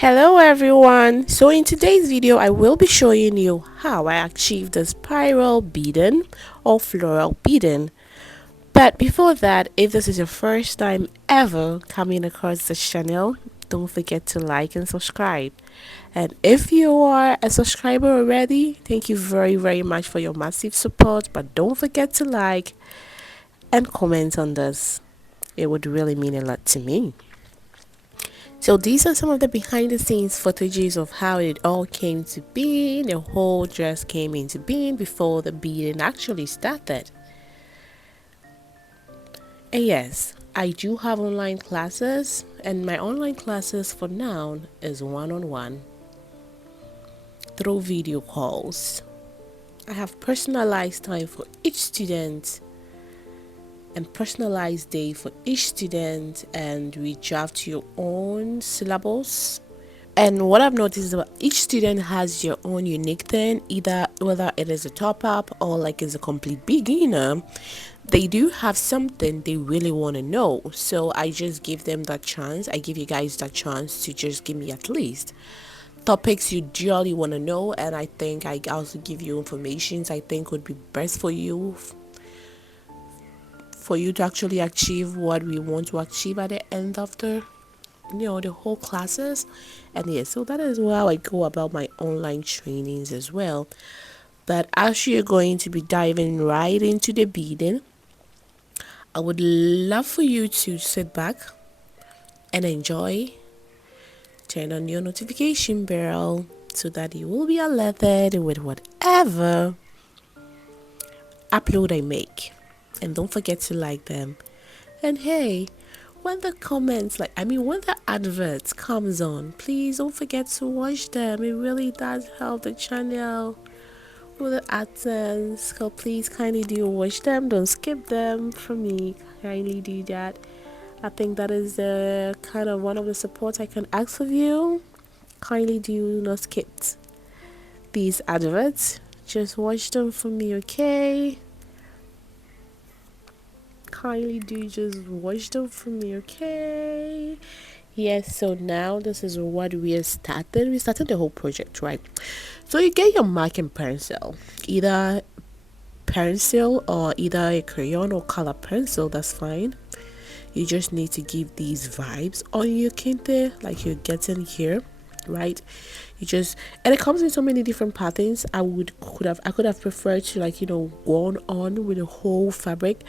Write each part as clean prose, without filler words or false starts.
Hello everyone, so in today's video I will be showing you how I achieved the spiral beading or floral beading. But before that, if this is your first time ever coming across this channel, don't forget to like and subscribe. And if you are a subscriber already, thank you very much for your massive support, but don't forget to like and comment on this. It would really mean a lot to me. So these are some of the behind the scenes footages of how it all came to be. The whole dress came into being before the beading actually started. And yes, I do have online classes, and my online classes for now is one-on-one through video calls. I have personalized time for each student and personalized day for each student, and we draft your own syllabus. And what I've noticed is that each student has your own unique thing, either whether it is a top up or like is a complete beginner. They do have something they really want to know. So I just give them that chance. I give you guys that chance to just give me at least topics you really want to know, and I think I also give you information I think would be best for you to actually achieve what we want to achieve at the end of the whole classes. And yes, so that is how I go about my online trainings as well. But as you're going to be diving right into the beading, I would love for you to sit back and enjoy. Turn on your notification bell so that you will be alerted with whatever upload I make. And don't forget to like them. And hey, when the comments, when the adverts comes on, please don't forget to watch them. It really does help the channel with the AdSense. So please kindly do watch them. Don't skip them for me. Kindly do that. I think that is the kind of one of the supports I can ask of you. Kindly do not skip these adverts. Just watch them for me, okay? Kindly do just watch them for me, okay? Yes, so now this is what we are started. We started the whole project, right? So you get your marking pencil, either pencil or either a crayon or color pencil, that's fine. You just need to give these vibes on your kente like you're getting here, right? You just, and it comes in so many different patterns. I could have preferred to go on with the whole fabric,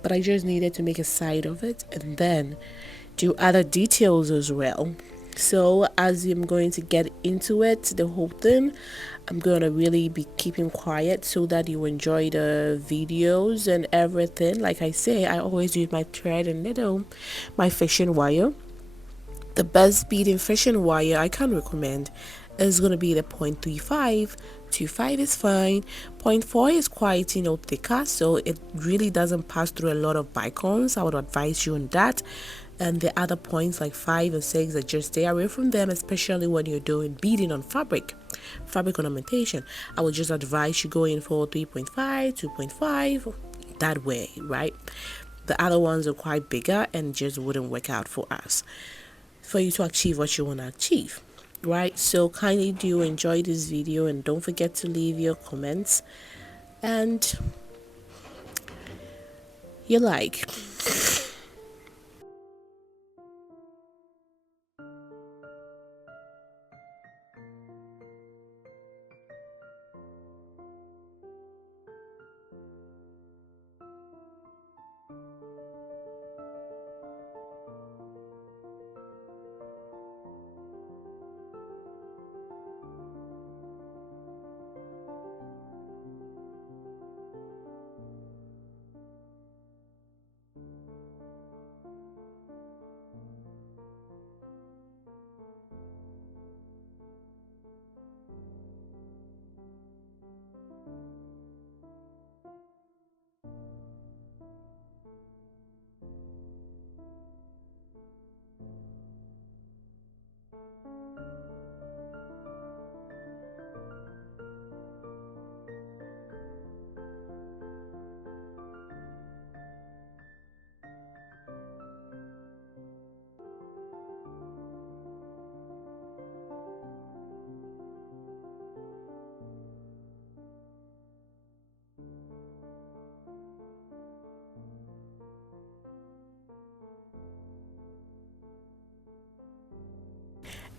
but I just needed to make a side of it and then do other details as well. So as I'm going to get into it, the whole thing, I'm going to really be keeping quiet so that you enjoy the videos and everything. Like I say, I always use my thread and needle, my fishing wire. The best beading fishing wire I can recommend is going to be the 0.35. 0.25 is fine. 0.4 is quite thicker, so it really doesn't pass through a lot of bicons. I would advise you on that. And the other points like 5 and 6 are just stay away from them, especially when you're doing beading on fabric ornamentation. I would just advise you go in for 3.5, 2.5, that way, right? The other ones are quite bigger and just wouldn't work out for us, for you to achieve what you want to achieve, right? So kindly do enjoy this video and don't forget to leave your comments and you like.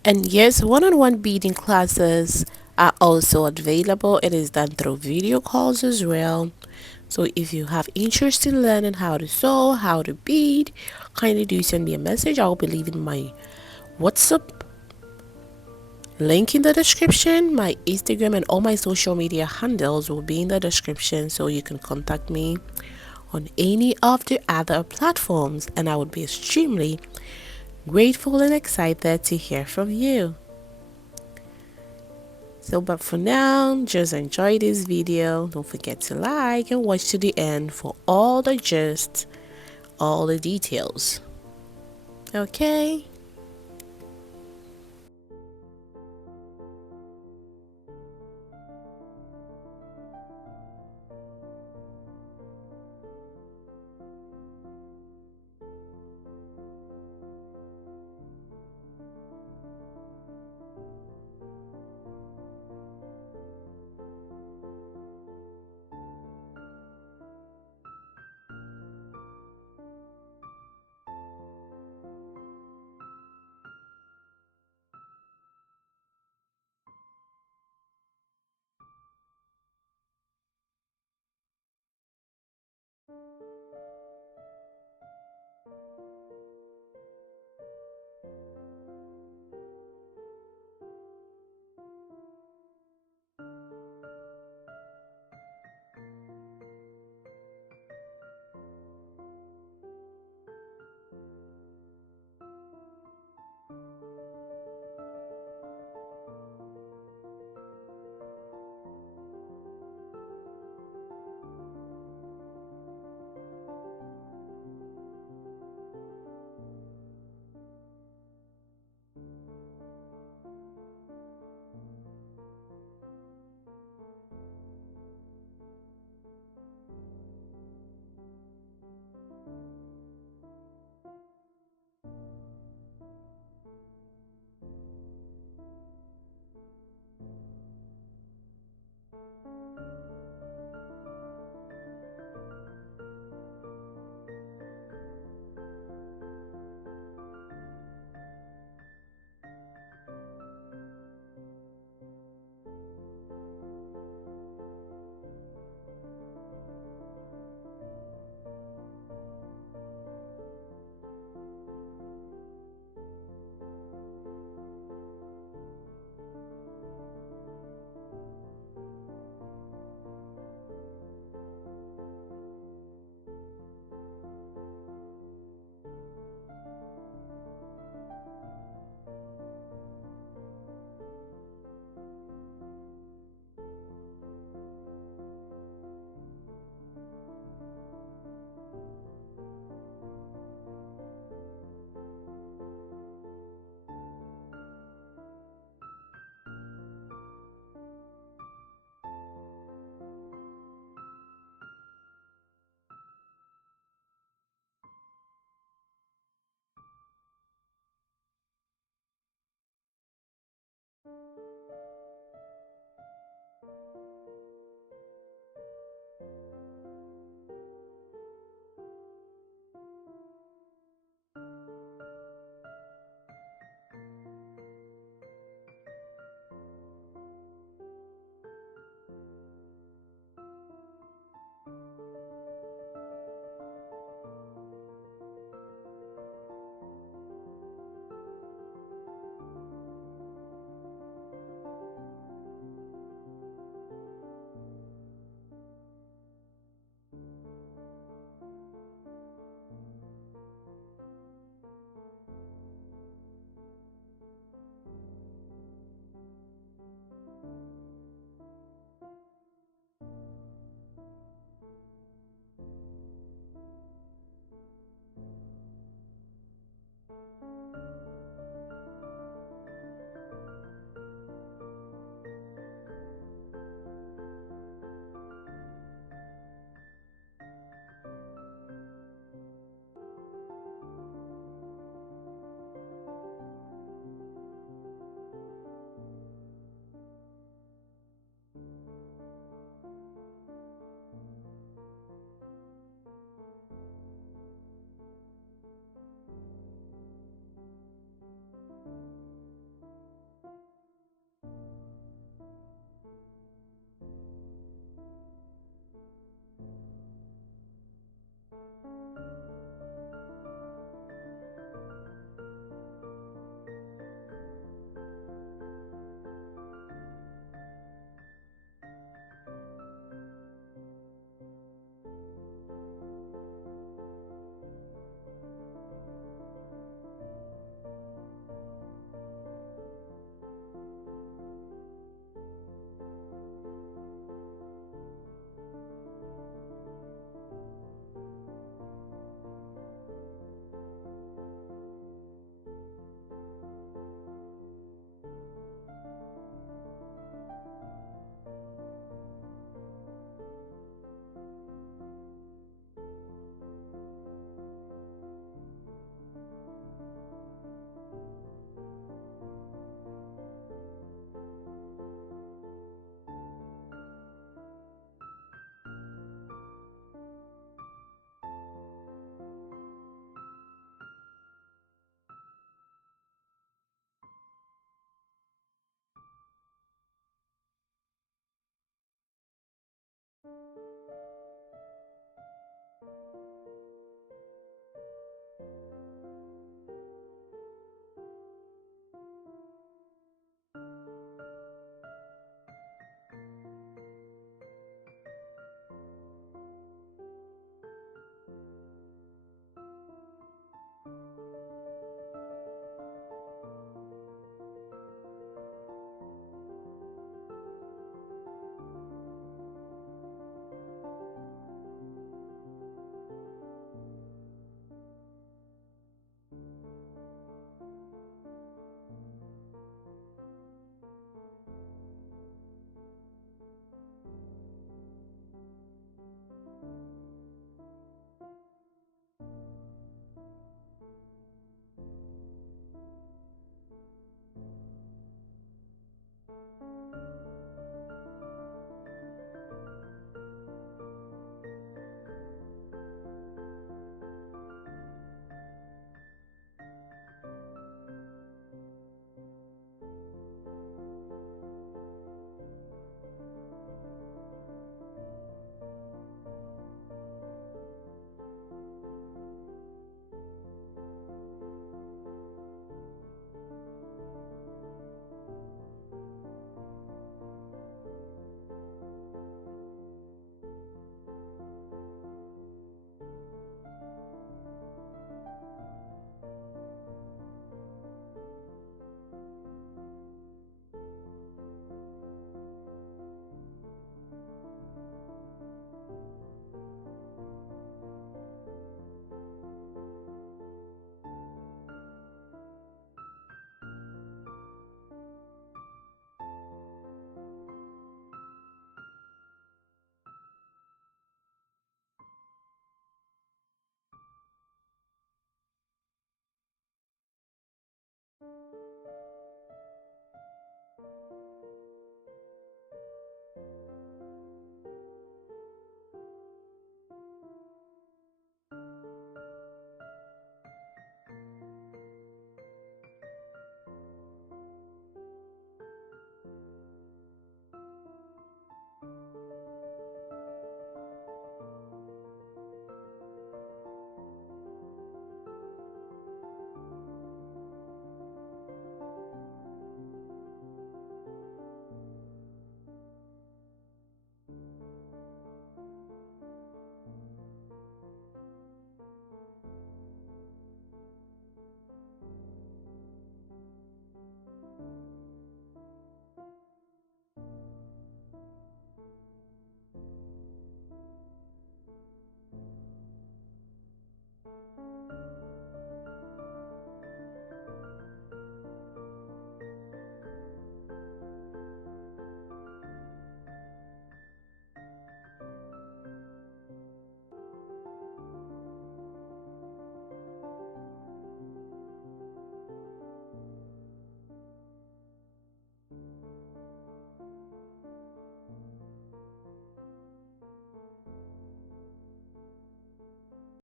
And yes, one-on-one beading classes are also available. It is done through video calls as well. So if you have interest in learning how to sew, how to bead, kindly do send me a message. I'll be leaving my WhatsApp link in the description. My Instagram and all my social media handles will be in the description, so you can contact me on any of the other platforms, and I would be extremely grateful and excited to hear from you. So, but for now, just enjoy this video. Don't forget to like and watch to the end for all the gist, all the details. Okay?